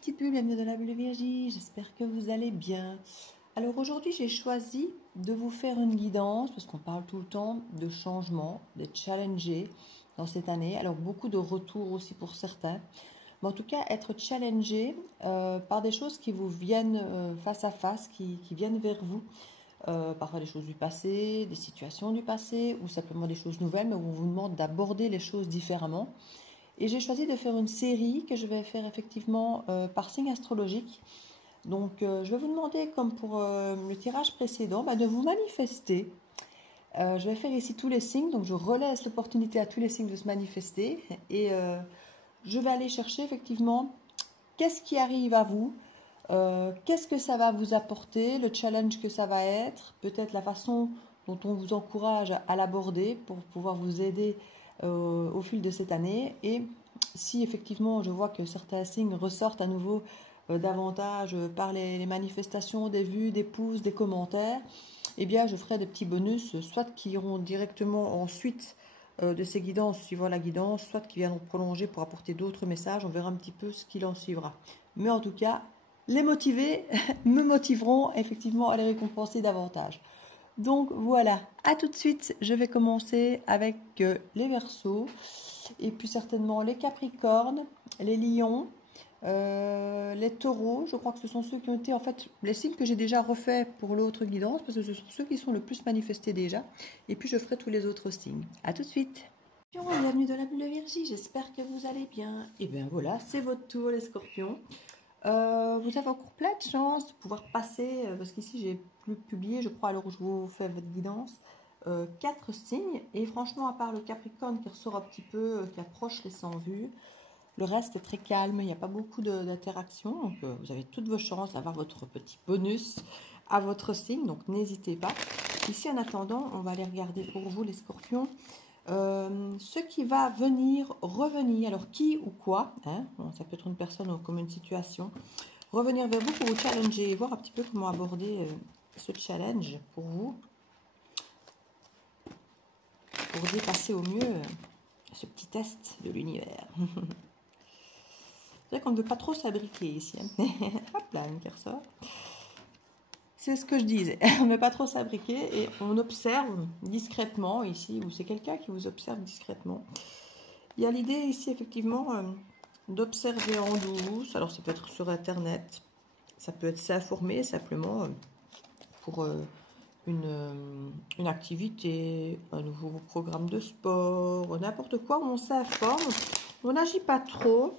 petites bulles, bienvenue dans la bulle Virgie, j'espère que vous allez bien. Alors aujourd'hui j'ai choisi de vous faire une guidance parce qu'on parle tout le temps de changement, d'être challengé dans cette année. Alors beaucoup de retours aussi pour certains, mais en tout cas être challengé par des choses qui vous viennent face à face, qui viennent vers vous. Parfois des choses du passé, des situations du passé ou simplement des choses nouvelles, mais où on vous demande d'aborder les choses différemment. Et j'ai choisi de faire une série que je vais faire effectivement par signe astrologique. Donc je vais vous demander, comme pour le tirage précédent, de vous manifester. Je vais faire ici tous les signes, donc je relaisse l'opportunité à tous les signes de se manifester. Et je vais aller chercher effectivement qu'est-ce qui arrive à vous, qu'est-ce que ça va vous apporter, le challenge que ça va être, peut-être la façon dont on vous encourage à l'aborder pour pouvoir vous aider au fil de cette année. Et si effectivement je vois que certains signes ressortent à nouveau davantage par les manifestations, des vues, des pouces, des commentaires, eh bien je ferai des petits bonus, soit qui iront directement ensuite de ces guidances suivant la guidance, soit qui viendront prolonger pour apporter d'autres messages. On verra un petit peu ce qu'il en suivra. Mais en tout cas, les motivés me motiveront effectivement à les récompenser davantage. Donc voilà, à tout de suite, je vais commencer avec les Verseaux, et puis certainement les Capricornes, les Lions, les Taureaux. Je crois que ce sont ceux qui ont été en fait les signes que j'ai déjà refaits pour l'autre guidance, parce que ce sont ceux qui sont le plus manifestés déjà, et puis je ferai tous les autres signes. À tout de suite. Bienvenue dans la bulle de Virgie, j'espère que vous allez bien. Et bien voilà, c'est votre tour les Scorpions. Vous avez encore plein de chance de pouvoir passer, parce qu'ici j'ai plus publié, je crois, alors je vous fais votre guidance, 4 signes, et franchement à part le Capricorne qui ressort un petit peu, qui approche les 100 vues, le reste est très calme, il n'y a pas beaucoup d'interaction, donc vous avez toutes vos chances d'avoir votre petit bonus à votre signe, donc n'hésitez pas. Ici en attendant, on va aller regarder pour vous les Scorpions. Ce qui va venir, revenir, alors qui ou quoi, hein, bon, ça peut être une personne ou comme une situation, revenir vers vous pour vous challenger, voir un petit peu comment aborder ce challenge pour vous, pour dépasser au mieux ce petit test de l'univers. C'est vrai qu'on ne veut pas trop s'abriquer ici, hein. Hop là, une personne. C'est ce que je disais, on ne veut pas trop s'abriquer et on observe discrètement ici, ou c'est quelqu'un qui vous observe discrètement. Il y a l'idée ici effectivement d'observer en douce, alors ça peut être sur internet, ça peut être s'informer simplement pour une activité, un nouveau programme de sport, n'importe quoi, on s'informe, on n'agit pas trop,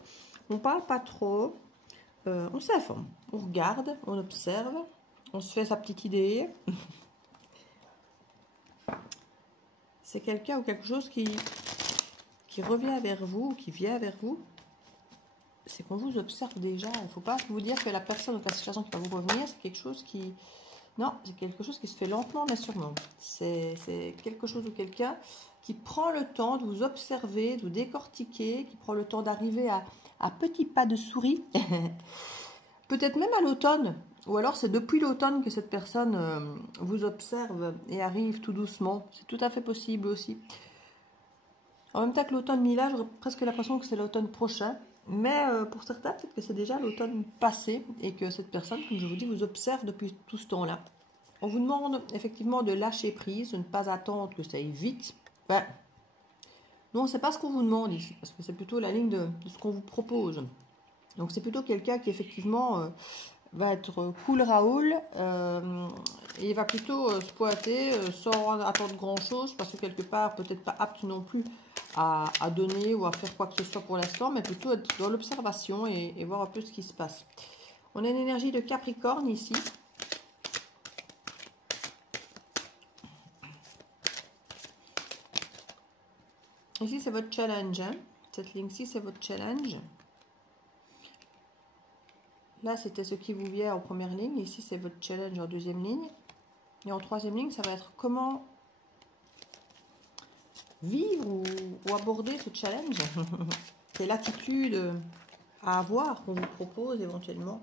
on parle pas trop, on s'informe, on regarde, on observe, on se fait sa petite idée. C'est quelqu'un ou quelque chose qui revient vers vous, qui vient vers vous. C'est qu'on vous observe déjà. Il ne faut pas vous dire que la personne ou la situation qui va vous revenir, c'est quelque chose qui... Non, c'est quelque chose qui se fait lentement mais sûrement. C'est quelque chose ou quelqu'un qui prend le temps de vous observer, de vous décortiquer, qui prend le temps d'arriver à petits pas de souris. Peut-être même à l'automne. Ou alors c'est depuis l'automne que cette personne vous observe et arrive tout doucement. C'est tout à fait possible aussi. En même temps que l'automne mis là, j'aurais presque l'impression que c'est l'automne prochain. Mais pour certains, peut-être que c'est déjà l'automne passé et que cette personne, comme je vous dis, vous observe depuis tout ce temps-là. On vous demande effectivement de lâcher prise, de ne pas attendre que ça aille vite. Ben, non, c'est pas ce qu'on vous demande ici, parce que c'est plutôt la ligne de ce qu'on vous propose. Donc c'est plutôt quelqu'un qui effectivement va être cool Raoul, et il va plutôt se pointer sans attendre grand chose, parce que quelque part peut-être pas apte non plus à donner ou à faire quoi que ce soit pour l'instant, mais plutôt être dans l'observation et voir un peu ce qui se passe. On a une énergie de Capricorne ici. Ici c'est votre challenge, hein. Cette ligne-ci c'est votre challenge. Là, c'était ce qui vous vient en première ligne. Ici, c'est votre challenge en deuxième ligne. Et en troisième ligne, ça va être comment vivre ou aborder ce challenge. C'est l'attitude à avoir qu'on vous propose éventuellement.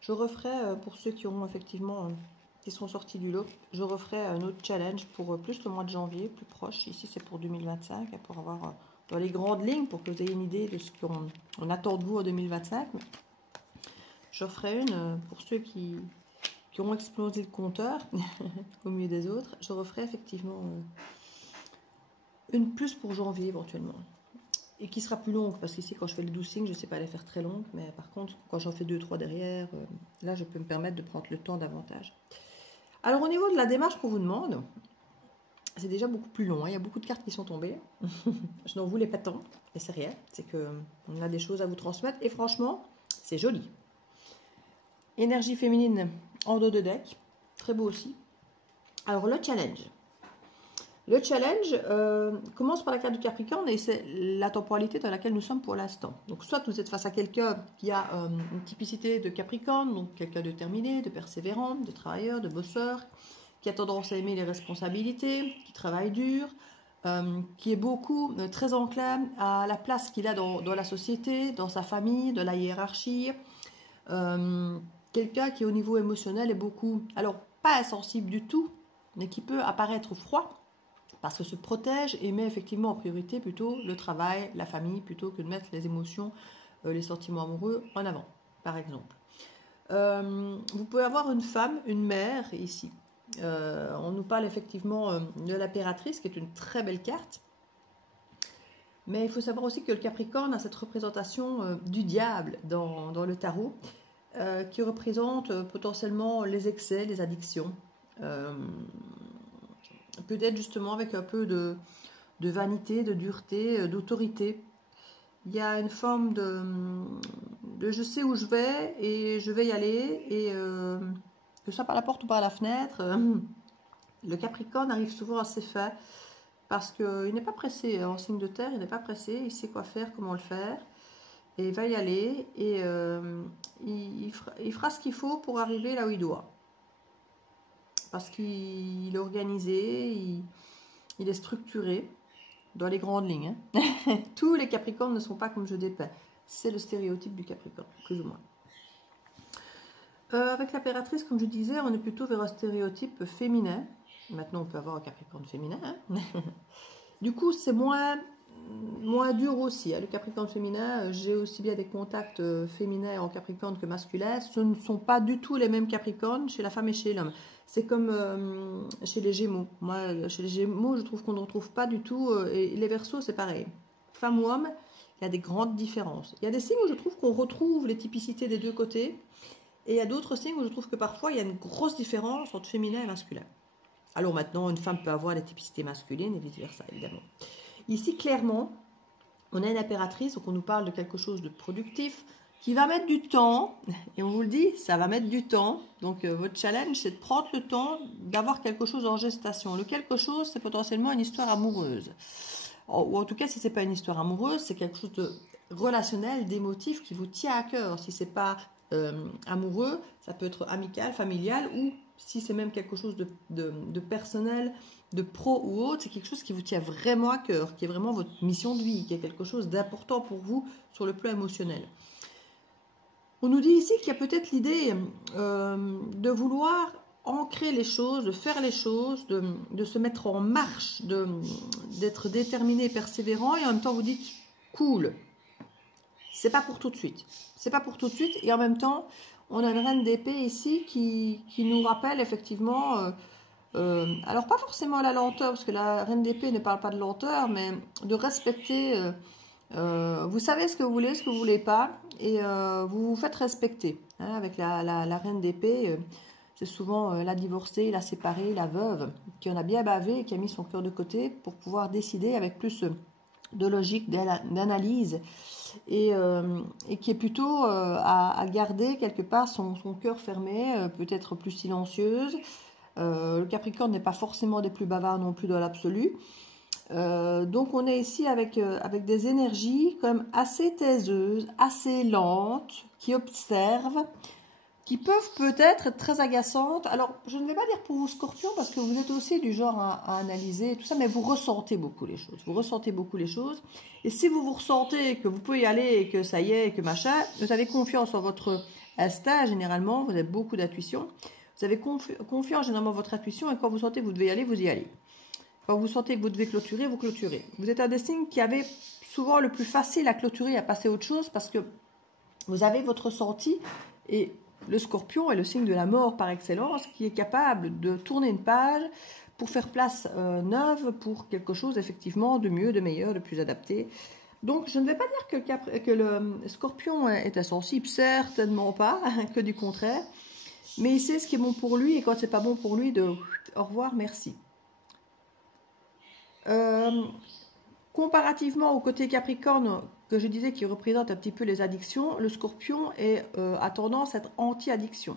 Je referai, pour ceux qui auront effectivement, qui sont sortis du lot, je referai un autre challenge pour plus le mois de janvier, plus proche. Ici, c'est pour 2025, pour avoir dans les grandes lignes pour que vous ayez une idée de ce qu'on attend de vous en 2025. Je ferai une pour ceux qui ont explosé le compteur au milieu des autres. Je referai effectivement une plus pour janvier éventuellement. Et qui sera plus longue, parce qu'ici quand je fais le 12 signes, je ne sais pas les faire très longues, mais par contre quand j'en fais 2-3 derrière, là je peux me permettre de prendre le temps davantage. Alors au niveau de la démarche qu'on vous demande, c'est déjà beaucoup plus long, hein. Il y a beaucoup de cartes qui sont tombées. Je n'en voulais pas tant, et c'est rien, c'est qu'on a des choses à vous transmettre, et franchement, c'est joli. Énergie féminine en dos de deck, très beau aussi. Alors le challenge. Le challenge commence par la carte du Capricorne et c'est la temporalité dans laquelle nous sommes pour l'instant. Donc soit vous êtes face à quelqu'un qui a une typicité de Capricorne, donc quelqu'un de terminé, de persévérant, de travailleur, de bosseur, qui a tendance à aimer les responsabilités, qui travaille dur, qui est beaucoup, très enclin à la place qu'il a dans la société, dans sa famille, dans la hiérarchie. Quelqu'un qui au niveau émotionnel est beaucoup, alors pas insensible du tout, mais qui peut apparaître froid, parce que se protège et met effectivement en priorité plutôt le travail, la famille, plutôt que de mettre les émotions, les sentiments amoureux en avant, par exemple. Vous pouvez avoir une femme, une mère ici. On nous parle effectivement de l'impératrice, qui est une très belle carte. Mais il faut savoir aussi que le Capricorne a cette représentation du diable dans le tarot, qui représente potentiellement les excès, les addictions. Peut-être justement avec un peu de vanité, de dureté, d'autorité. Il y a une forme de je sais où je vais et je vais y aller, et que ce soit par la porte ou par la fenêtre. Le Capricorne arrive souvent à ses fins parce qu'il n'est pas pressé. En signe de terre, il n'est pas pressé, il sait quoi faire, comment le faire, et il va y aller, et il fera ce qu'il faut pour arriver là où il doit. Parce qu'il est organisé, il est structuré dans les grandes lignes. Hein. Tous les Capricornes ne sont pas comme je dépeins. C'est le stéréotype du Capricorne, plus ou moins. Avec l'impératrice, comme je disais, on est plutôt vers un stéréotype féminin. Maintenant, on peut avoir un Capricorne féminin. Hein. Du coup, c'est moins dur aussi. Hein. Le Capricorne féminin, j'ai aussi bien des contacts féminins en Capricorne que masculins. Ce ne sont pas du tout les mêmes Capricornes chez la femme et chez l'homme. C'est comme chez les Gémeaux. Moi, chez les Gémeaux, je trouve qu'on ne retrouve pas du tout. Et les Verseaux, c'est pareil. Femme ou homme, il y a des grandes différences. Il y a des signes où je trouve qu'on retrouve les typicités des deux côtés. Et il y a d'autres signes où je trouve que parfois, il y a une grosse différence entre féminin et masculin. Alors maintenant, une femme peut avoir des typicités masculines et vice-versa, évidemment. Ici, clairement, on a une impératrice, donc on nous parle de quelque chose de productif, qui va mettre du temps, et on vous le dit, ça va mettre du temps. Donc votre challenge, c'est de prendre le temps d'avoir quelque chose en gestation. Le quelque chose, c'est potentiellement une histoire amoureuse. Ou en tout cas, si ce n'est pas une histoire amoureuse, c'est quelque chose de relationnel, d'émotif, qui vous tient à cœur. Si ce n'est pas amoureux, ça peut être amical, familial, ou si c'est même quelque chose de personnel, de pro ou autre, c'est quelque chose qui vous tient vraiment à cœur, qui est vraiment votre mission de vie, qui est quelque chose d'important pour vous sur le plan émotionnel. On nous dit ici qu'il y a peut-être l'idée de vouloir ancrer les choses, de faire les choses, de se mettre en marche, d'être déterminé, persévérant, et en même temps vous dites cool. C'est pas pour tout de suite. C'est pas pour tout de suite, et en même temps, on a une reine d'épée ici qui nous rappelle effectivement, alors pas forcément la lenteur, parce que la reine d'épée ne parle pas de lenteur, mais de respecter, vous savez ce que vous voulez, ce que vous voulez pas, et vous vous faites respecter. Hein, avec la reine d'épée, c'est souvent la divorcée, la séparée, la veuve, qui en a bien bavé et qui a mis son cœur de côté pour pouvoir décider avec plus de logique, d'analyse, et qui est plutôt à garder quelque part son cœur fermé, peut-être plus silencieuse. Le Capricorne n'est pas forcément des plus bavards non plus dans l'absolu. Donc on est ici avec des énergies quand même assez taiseuses, assez lentes, qui observent, qui peuvent peut-être être très agaçantes. Alors, je ne vais pas dire pour vous, Scorpion, parce que vous êtes aussi du genre à analyser tout ça, mais vous ressentez beaucoup les choses. Vous ressentez beaucoup les choses. Et si vous ressentez que vous pouvez y aller et que ça y est, et que machin, vous avez confiance en votre instinct, généralement, vous avez beaucoup d'intuition. Vous avez confiance généralement en votre intuition, et quand vous sentez que vous devez y aller, vous y allez. Quand vous sentez que vous devez clôturer, vous clôturez. Vous êtes un des signes qui avait souvent le plus facile à clôturer, à passer à autre chose, parce que vous avez votre ressenti, et le Scorpion est le signe de la mort par excellence, qui est capable de tourner une page pour faire place neuve pour quelque chose effectivement de mieux, de meilleur, de plus adapté. Donc je ne vais pas dire que le Scorpion est insensible, certainement pas, que du contraire, mais il sait ce qui est bon pour lui, et quand c'est pas bon pour lui, de au revoir, merci. Comparativement au côté Capricorne, que je disais qui représente un petit peu les addictions, le Scorpion a tendance à être anti-addiction.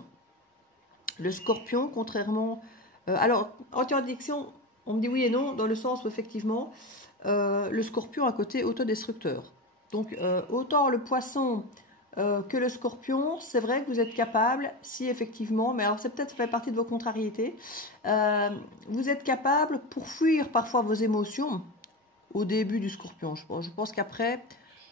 Le Scorpion, contrairement... alors, anti-addiction, on me dit oui et non, dans le sens où effectivement, le Scorpion a un côté autodestructeur. Donc, autant le Poisson que le Scorpion, c'est vrai que vous êtes capable, si effectivement, mais alors c'est peut-être fait partie de vos contrariétés, vous êtes capable, pour fuir parfois vos émotions, au début du Scorpion. Je pense qu'après,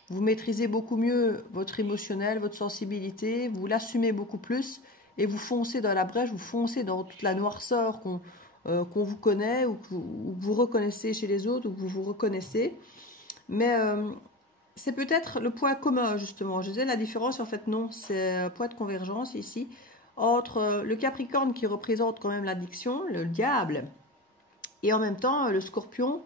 vous maîtrisez beaucoup mieux votre émotionnel, votre sensibilité, vous l'assumez beaucoup plus et vous foncez dans la brèche, vous foncez dans toute la noirceur qu'on vous connaît ou que vous reconnaissez chez les autres ou que vous vous reconnaissez. Mais c'est peut-être le point commun, justement. Je disais la différence, en fait, non, c'est un point de convergence ici entre le Capricorne qui représente quand même l'addiction, le diable, et en même temps le Scorpion,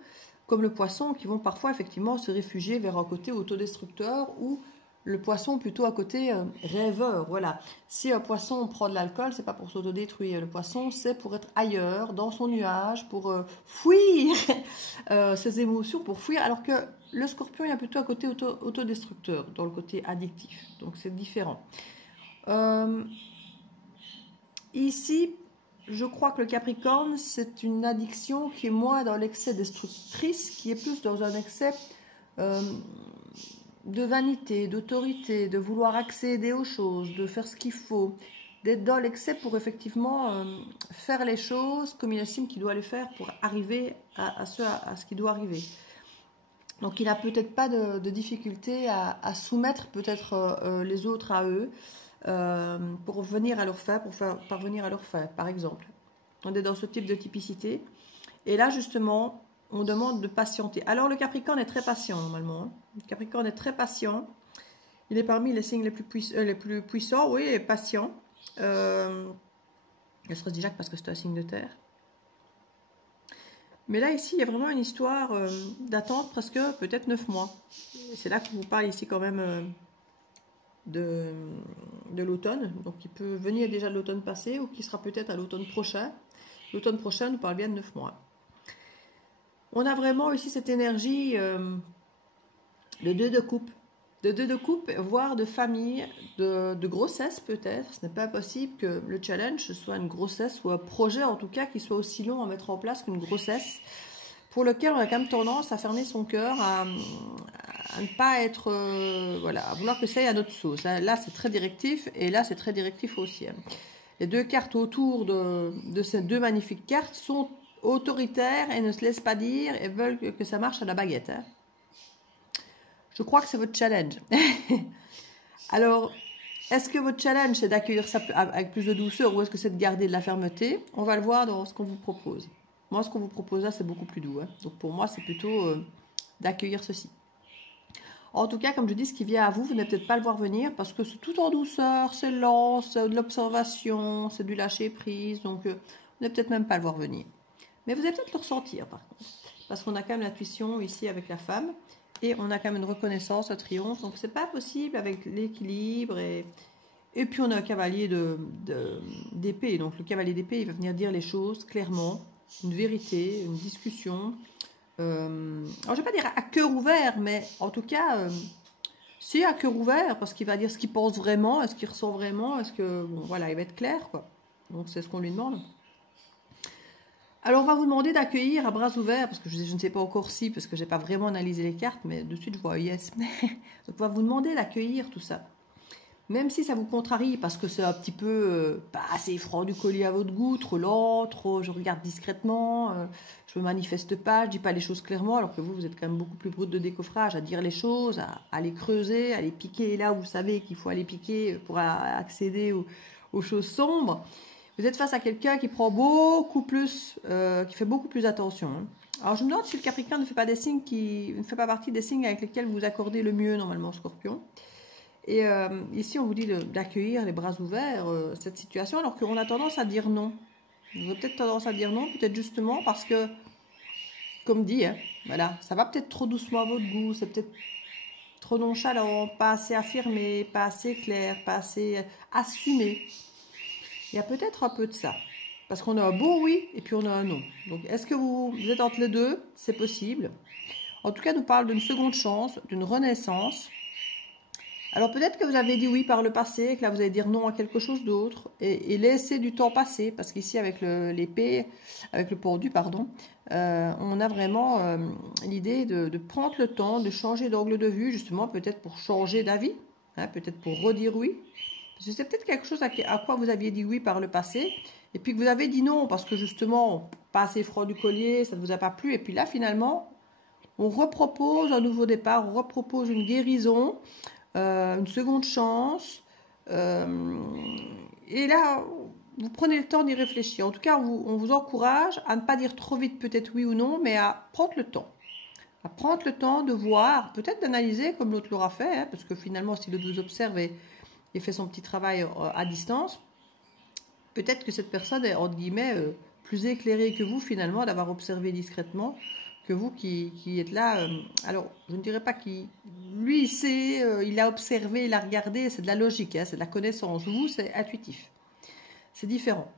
comme le Poisson, qui vont parfois effectivement se réfugier vers un côté autodestructeur ou le Poisson plutôt à côté rêveur. Voilà. Si un Poisson prend de l'alcool, c'est pas pour s'autodétruire. Le Poisson, c'est pour être ailleurs, dans son nuage, pour fuir ses émotions, pour fuir. Alors que le Scorpion, il y a plutôt un côté autodestructeur, dans le côté addictif. Donc c'est différent. Ici, je crois que le Capricorne, c'est une addiction qui est moins dans l'excès destructrice, qui est plus dans un excès de vanité, d'autorité, de vouloir accéder aux choses, de faire ce qu'il faut, d'être dans l'excès pour effectivement faire les choses comme il estime qu'il doit les faire pour arriver à ce qui doit arriver. Donc il n'a peut-être pas de difficulté à soumettre peut-être les autres à eux, pour venir à leur fin, pour faire parvenir à leur fin, par exemple. On est dans ce type de typicité. Et là, justement, on demande de patienter. Alors, le Capricorne est très patient, normalement. Hein. Le Capricorne est très patient. Il est parmi les signes les plus puissants, oui, et patient. Je serais déjà parce que c'est un signe de terre. Mais là, ici, il y a vraiment une histoire d'attente presque peut-être 9 mois. C'est là que je vous parle ici quand même... de l'automne, donc il peut venir déjà de l'automne passé ou qui sera peut-être à l'automne prochain. L'automne prochain nous parle bien de 9 mois. On a vraiment ici cette énergie de deux de coupe, voire de famille, de grossesse peut-être. Ce n'est pas possible que le challenge soit une grossesse ou un projet en tout cas qui soit aussi long à mettre en place qu'une grossesse, pour lequel on a quand même tendance à fermer son cœur, à ne pas être, voilà, à vouloir que ça aille à notre sauce. Là, c'est très directif, et là, c'est très directif aussi. Les deux cartes autour de ces deux magnifiques cartes sont autoritaires et ne se laissent pas dire et veulent que ça marche à la baguette. Hein. Je crois que c'est votre challenge. Alors, est-ce que votre challenge, c'est d'accueillir ça avec plus de douceur ou est-ce que c'est de garder de la fermeté? On va le voir dans ce qu'on vous propose. Moi, ce qu'on vous propose là, c'est beaucoup plus doux. Hein. Donc, pour moi, c'est plutôt d'accueillir ceci. En tout cas, comme je dis, ce qui vient à vous, vous n'allez peut-être pas le voir venir parce que c'est tout en douceur, c'est lent, c'est de l'observation, c'est du lâcher-prise. Donc, vous n'allez peut-être même pas le voir venir. Mais vous allez peut-être le ressentir, par contre. Parce qu'on a quand même l'intuition ici avec la femme et on a quand même une reconnaissance, un triomphe. Donc, c'est pas possible avec l'équilibre et puis, on a un cavalier d'épée. Donc, le cavalier d'épée, il va venir dire les choses clairement, une vérité, une discussion. Alors, je ne vais pas dire à cœur ouvert, mais en tout cas, si à cœur ouvert, parce qu'il va dire ce qu'il pense vraiment, est-ce qu'il ressent vraiment, est-ce que, bon, voilà, il va être clair, quoi. Donc, c'est ce qu'on lui demande. Alors, on va vous demander d'accueillir à bras ouverts, parce que je ne sais pas encore si, parce que je n'ai pas vraiment analysé les cartes, mais de suite, je vois yes. Donc, on va vous demander d'accueillir tout ça. Même si ça vous contrarie, parce que c'est un petit peu pas assez franc du collier à votre goût, trop lent, trop je regarde discrètement, je ne me manifeste pas, je ne dis pas les choses clairement, alors que vous êtes quand même beaucoup plus brut de décoffrage, à dire les choses, à les creuser, à les piquer là où vous savez qu'il faut aller piquer pour accéder aux choses sombres. Vous êtes face à quelqu'un qui prend beaucoup plus, qui fait beaucoup plus attention. Hein. Alors, je me demande si le Capricorne ne fait pas des signes ne fait pas partie des signes avec lesquels vous vous accordez le mieux, normalement, Scorpion. Et ici, on vous dit d'accueillir les bras ouverts cette situation, alors qu'on a tendance à dire non. Vous avez peut-être tendance à dire non, peut-être justement parce que, comme dit, hein, voilà, ça va peut-être trop doucement à votre goût, c'est peut-être trop nonchalant, pas assez affirmé, pas assez clair, pas assez assumé. Il y a peut-être un peu de ça. Parce qu'on a un beau oui et puis on a un non. Donc, est-ce que vous êtes entre les deux? C'est possible. En tout cas, nous parle d'une seconde chance, d'une renaissance. Alors, peut-être que vous avez dit oui par le passé et que là, vous allez dire non à quelque chose d'autre. Et laisser du temps passer. Parce qu'ici, avec l'épée, avec le pendu, pardon, on a vraiment l'idée de prendre le temps, de changer d'angle de vue, justement, peut-être pour changer d'avis, hein, peut-être pour redire oui. Parce que c'est peut-être quelque chose à quoi vous aviez dit oui par le passé. Et puis que vous avez dit non parce que justement, pas assez froid du collier, ça ne vous a pas plu. Et puis là, finalement, on repropose un nouveau départ, on repropose une guérison, une seconde chance. Et là, vous prenez le temps d'y réfléchir. En tout cas, on vous encourage à ne pas dire trop vite peut-être oui ou non, mais à prendre le temps. À prendre le temps de voir, peut-être d'analyser comme l'autre l'aura fait, hein, parce que finalement, si l'autre vous observe et fait son petit travail à distance, peut-être que cette personne est, entre guillemets, plus éclairée que vous, finalement, d'avoir observé discrètement, que vous qui êtes là. Alors, je ne dirais pas qu'il... Lui, il sait, il a observé, il a regardé, c'est de la logique, hein, c'est de la connaissance. Vous, c'est intuitif. C'est différent.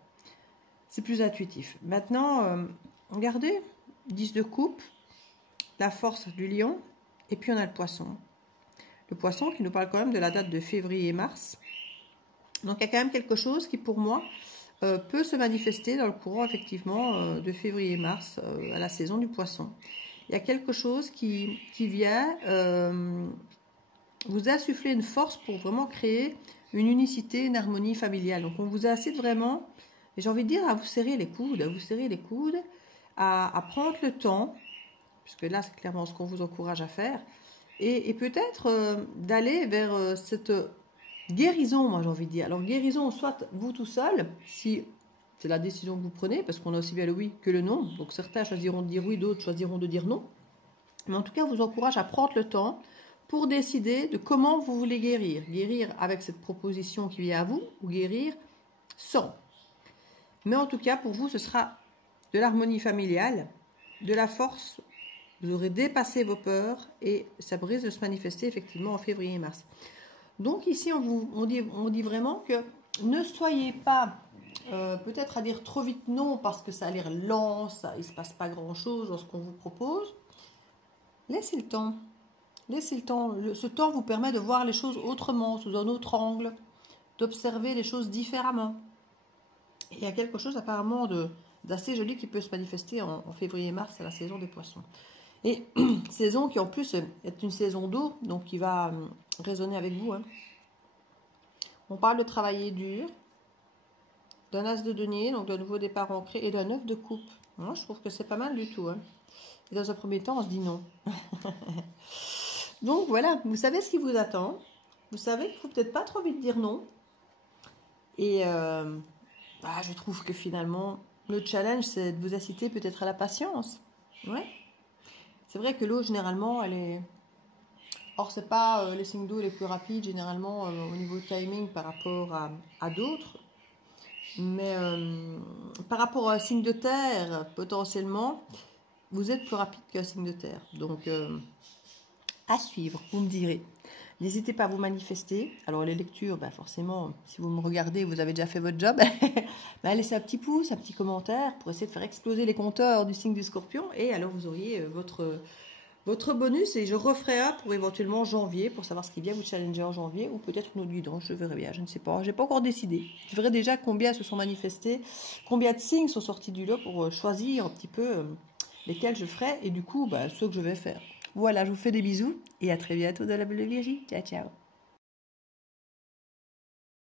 C'est plus intuitif. Maintenant, regardez, 10 de coupe, la force du lion, et puis on a le poisson. Le poisson qui nous parle quand même de la date de février et mars. Donc, il y a quand même quelque chose qui, pour moi, peut se manifester dans le courant, effectivement, de février-mars, à la saison du poisson. Il y a quelque chose qui vient vous insuffler une force pour vraiment créer une unicité, une harmonie familiale. Donc, on vous incite vraiment, et j'ai envie de dire, à vous serrer les coudes, à prendre le temps, puisque là, c'est clairement ce qu'on vous encourage à faire, et peut-être d'aller vers cette... guérison, moi j'ai envie de dire. Alors guérison, soit vous tout seul, si c'est la décision que vous prenez, parce qu'on a aussi bien le oui que le non. Donc certains choisiront de dire oui, d'autres choisiront de dire non. Mais en tout cas, on vous encourage à prendre le temps pour décider de comment vous voulez guérir. Guérir avec cette proposition qui vient à vous, ou guérir sans. Mais en tout cas, pour vous, ce sera de l'harmonie familiale, de la force. Vous aurez dépassé vos peurs et ça risque de se manifester effectivement en février et mars. Donc ici, on dit vraiment que ne soyez pas peut-être à dire trop vite non parce que ça a l'air lent, il ne se passe pas grand-chose dans ce qu'on vous propose. Laissez le temps. Laissez le temps. Ce temps vous permet de voir les choses autrement, sous un autre angle, d'observer les choses différemment. Et il y a quelque chose apparemment d'assez joli qui peut se manifester en février et mars, c'est la saison des poissons. Et saison qui en plus est une saison d'eau, donc qui va résonner avec vous. Hein. On parle de travailler dur, d'un as de denier, donc d'un nouveau départ ancré, et d'un 9 de coupe. Moi, je trouve que c'est pas mal du tout. Hein. Et dans un premier temps, on se dit non. Donc voilà, vous savez ce qui vous attend. Vous savez qu'il ne faut peut-être pas trop vite dire non. Et je trouve que finalement, le challenge, c'est de vous inciter peut-être à la patience. Ouais. C'est vrai que l'eau, généralement, elle est... Or, ce n'est pas les signes d'eau les plus rapides, généralement, au niveau timing par rapport à d'autres. Mais par rapport à un signe de terre, potentiellement, vous êtes plus rapide qu'un signe de terre. Donc, à suivre, vous me direz. N'hésitez pas à vous manifester. Alors, les lectures, forcément, si vous me regardez, vous avez déjà fait votre job. Laissez un petit pouce, un petit commentaire pour essayer de faire exploser les compteurs du signe du Scorpion. Et alors, vous auriez votre bonus. Et je referai un pour éventuellement janvier, pour savoir ce qui vient vous challenger en janvier. Ou peut-être une autre guidance, je verrai bien. Je ne sais pas. Je n'ai pas encore décidé. Je verrai déjà combien se sont manifestés, combien de signes sont sortis du lot pour choisir un petit peu lesquels je ferai. Et du coup, ceux que je vais faire. Voilà, je vous fais des bisous et à très bientôt dans la Bulle de Virgie. Ciao, ciao.